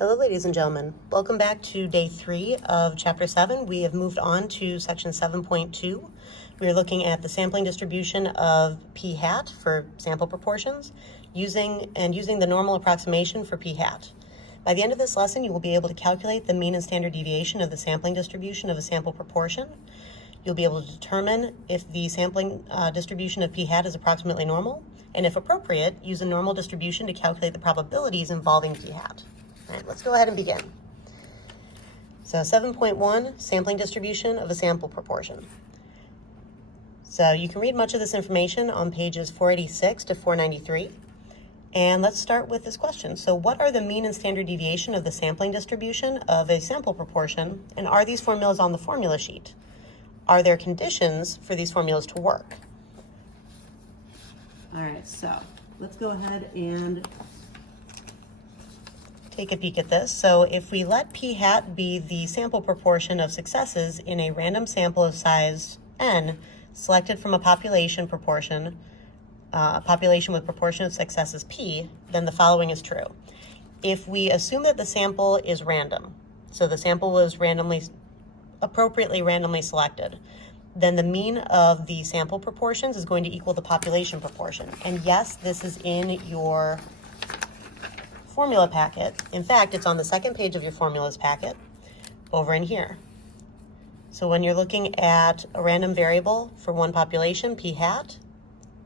Hello, ladies and gentlemen. Welcome back to day 3 of chapter 7. We have moved on to section 7.2. We are looking at the sampling distribution of p hat for sample proportions using the normal approximation for p hat. By the end of this lesson, you will be able to calculate the mean and standard deviation of the sampling distribution of a sample proportion. You'll be able to determine if the sampling distribution of p hat is approximately normal, and if appropriate, use a normal distribution to calculate the probabilities involving p hat. All right, let's go ahead and begin. So 7.1, sampling distribution of a sample proportion. So you can read much of this information on pages 486 to 493. And let's start with this question. So what are the mean and standard deviation of the sampling distribution of a sample proportion, and are these formulas on the formula sheet? Are there conditions for these formulas to work? All right, so let's go ahead and take a peek at this. So if we let p hat be the sample proportion of successes in a random sample of size n selected from a population with proportion of successes p, then the following is true. If we assume that the sample is random, so the sample was appropriately randomly selected, then the mean of the sample proportions is going to equal the population proportion. And yes, this is in your formula packet. In fact, it's on the second page of your formulas packet over in here. So when you're looking at a random variable for one population, p hat,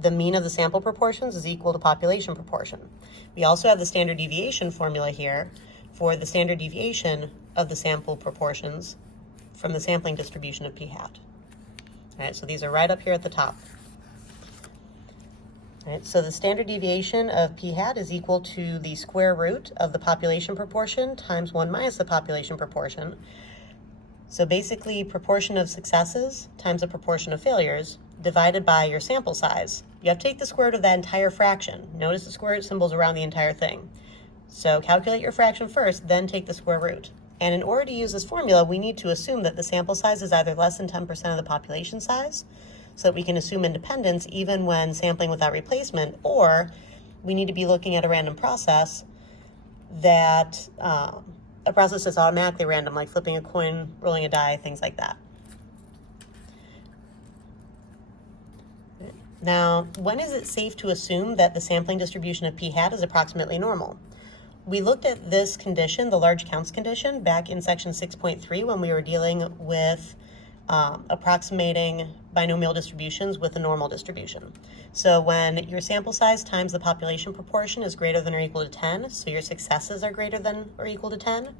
the mean of the sample proportions is equal to population proportion. We also have the standard deviation formula here for the standard deviation of the sample proportions from the sampling distribution of p hat. All right, so these are right up here at the top. Right, so the standard deviation of p hat is equal to the square root of the population proportion times 1 minus the population proportion. So basically, proportion of successes times the proportion of failures divided by your sample size. You have to take the square root of that entire fraction. Notice the square root symbols around the entire thing. So calculate your fraction first, then take the square root. And in order to use this formula, we need to assume that the sample size is either less than 10% of the population size, so that we can assume independence even when sampling without replacement, or we need to be looking at a random process that, a process that's automatically random, like flipping a coin, rolling a die, things like that. Now, when is it safe to assume that the sampling distribution of p hat is approximately normal? We looked at this condition, the large counts condition, back in section 6.3 when we were dealing with approximating binomial distributions with a normal distribution. So when your sample size times the population proportion is greater than or equal to 10, so your successes are greater than or equal to 10,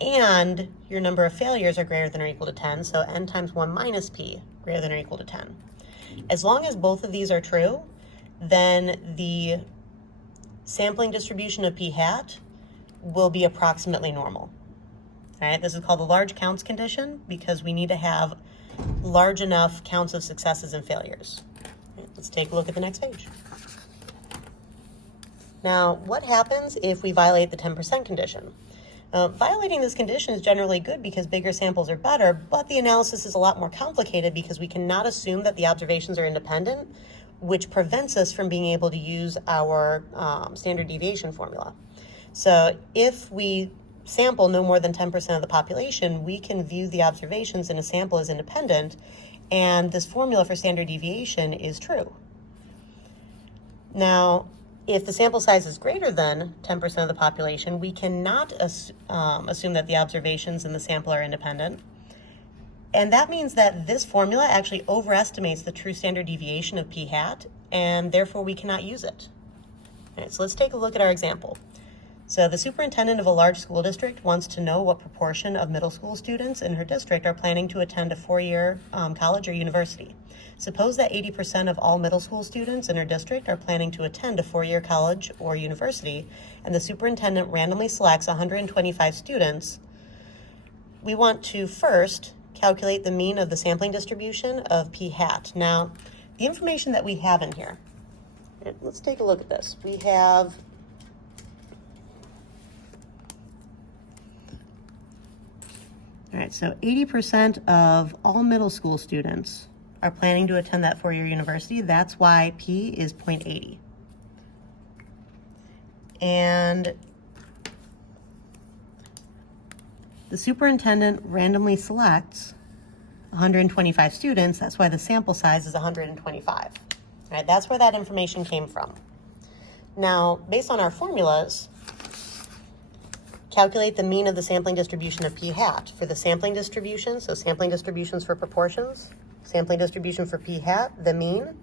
and your number of failures are greater than or equal to 10, so n times 1 minus p greater than or equal to 10. As long as both of these are true, then the sampling distribution of p hat will be approximately normal. All right, this is called the large counts condition because we need to have large enough counts of successes and failures. Right, let's take a look at the next page. Now, what happens if we violate the 10% condition? Violating this condition is generally good because bigger samples are better, but the analysis is a lot more complicated because we cannot assume that the observations are independent, which prevents us from being able to use our standard deviation formula. So if we sample no more than 10% of the population, we can view the observations in a sample as independent, and this formula for standard deviation is true. Now, if the sample size is greater than 10% of the population, we cannot assume that the observations in the sample are independent. And that means that this formula actually overestimates the true standard deviation of p hat, and therefore we cannot use it. All right, so let's take a look at our example. So the superintendent of a large school district wants to know what proportion of middle school students in her district are planning to attend a 4-year college or university. Suppose that 80% of all middle school students in her district are planning to attend a 4-year college or university, and the superintendent randomly selects 125 students. We want to first calculate the mean of the sampling distribution of p hat. Now, the information that we have in here, let's take a look at this. We have all right, so 80% of all middle school students are planning to attend that 4-year university. That's why P is 0.80. And the superintendent randomly selects 125 students. That's why the sample size is 125. All right, that's where that information came from. Now, based on our formulas, calculate the mean of the sampling distribution of p hat. For the sampling distribution, so sampling distributions for proportions, sampling distribution for p hat, the mean,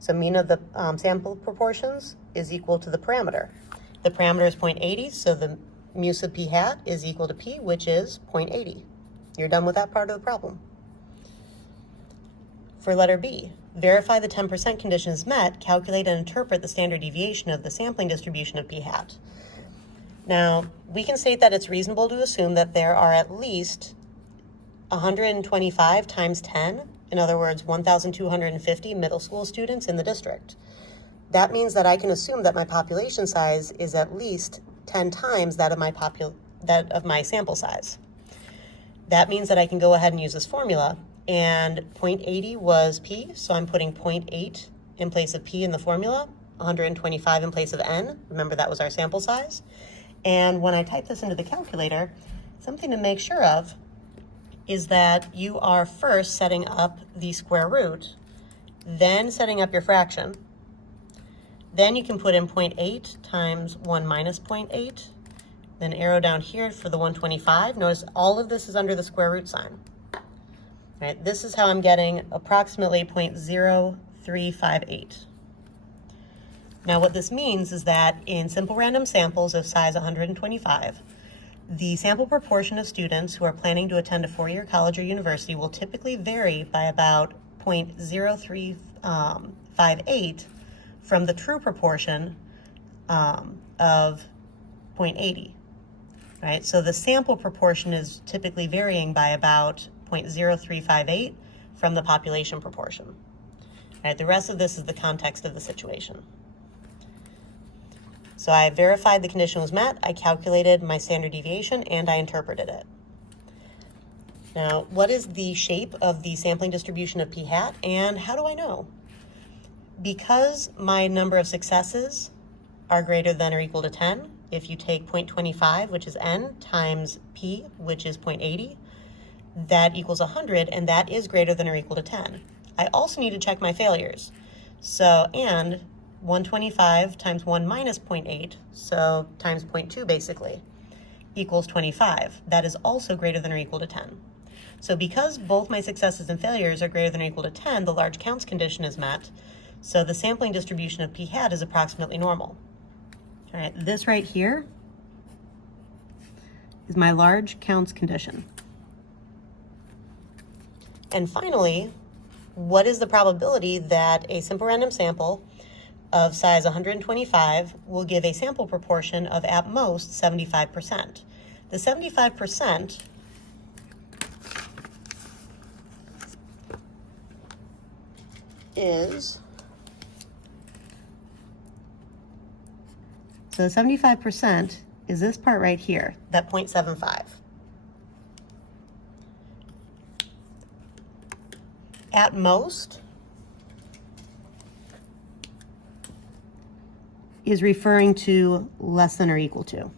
so mean of the sample proportions is equal to the parameter. The parameter is 0.80, so the mu sub p hat is equal to p, which is 0.80. You're done with that part of the problem. For letter B, verify the 10% condition is met, calculate and interpret the standard deviation of the sampling distribution of p hat. Now, we can state that it's reasonable to assume that there are at least 125 times 10, in other words, 1,250 middle school students in the district. That means that I can assume that my population size is at least 10 times that of my sample size. That means that I can go ahead and use this formula, and 0.80 was p, so I'm putting 0.8 in place of p in the formula, 125 in place of n. Remember, that was our sample size. And when I type this into the calculator, something to make sure of is that you are first setting up the square root, then setting up your fraction. Then you can put in 0.8 times 1 minus 0.8, then arrow down here for the 125. Notice all of this is under the square root sign. All right, this is how I'm getting approximately 0.0358. Now what this means is that in simple random samples of size 125, the sample proportion of students who are planning to attend a four-year college or university will typically vary by about 0.0358 from the true proportion of 0.80. Right? So the sample proportion is typically varying by about 0.0358 from the population proportion. Right? The rest of this is the context of the situation. So I verified the condition was met, I calculated my standard deviation, and I interpreted it. Now, what is the shape of the sampling distribution of p hat, and how do I know? Because my number of successes are greater than or equal to 10, if you take 0.25, which is n, times p, which is 0.80, that equals 100, and that is greater than or equal to 10. I also need to check my failures. So, and 125 times 1 minus 0.8, so times 0.2 basically, equals 25. That is also greater than or equal to 10. So because both my successes and failures are greater than or equal to 10, the large counts condition is met. So the sampling distribution of p hat is approximately normal. All right, this right here is my large counts condition. And finally, what is the probability that a simple random sample of size 125 will give a sample proportion of at most 75%? The 75% is, so the 75% is this part right here, that 0.75. At most is referring to less than or equal to.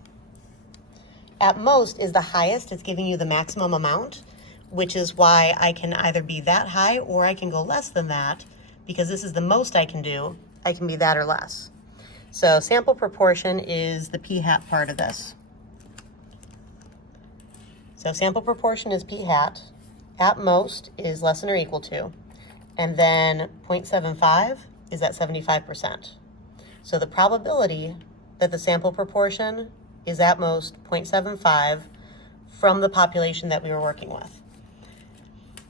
At most is the highest, it's giving you the maximum amount, which is why I can either be that high or I can go less than that, because this is the most I can do. I can be that or less. So sample proportion is the p hat part of this. So sample proportion is p hat, at most is less than or equal to, and then 0.75 is at 75%. So the probability that the sample proportion is at most 0.75 from the population that we were working with.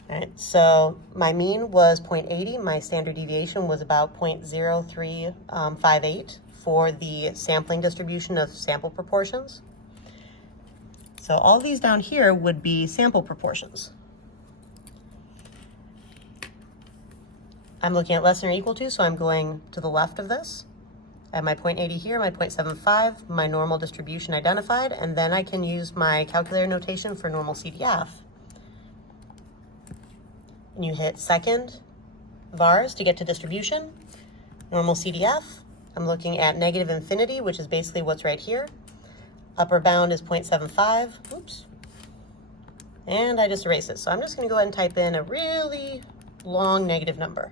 All right, so my mean was 0.80, my standard deviation was about 0.0358 for the sampling distribution of sample proportions. So all these down here would be sample proportions. I'm looking at less than or equal to, so I'm going to the left of this. I have my 0.80 here, my 0.75, my normal distribution identified, and then I can use my calculator notation for normal CDF. And you hit second vars to get to distribution. Normal CDF, I'm looking at negative infinity, which is basically what's right here. Upper bound is 0.75, oops. And I just erase it. So I'm just going to go ahead and type in a really long negative number.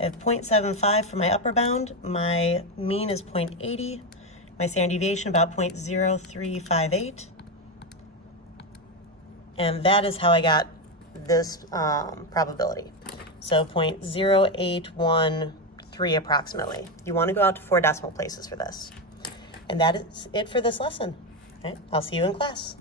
I have 0.75 for my upper bound. My mean is 0.80. My standard deviation about 0.0358. And that is how I got this probability. So 0.0813 approximately. You want to go out to 4 decimal places for this. And that is it for this lesson. All right, I'll see you in class.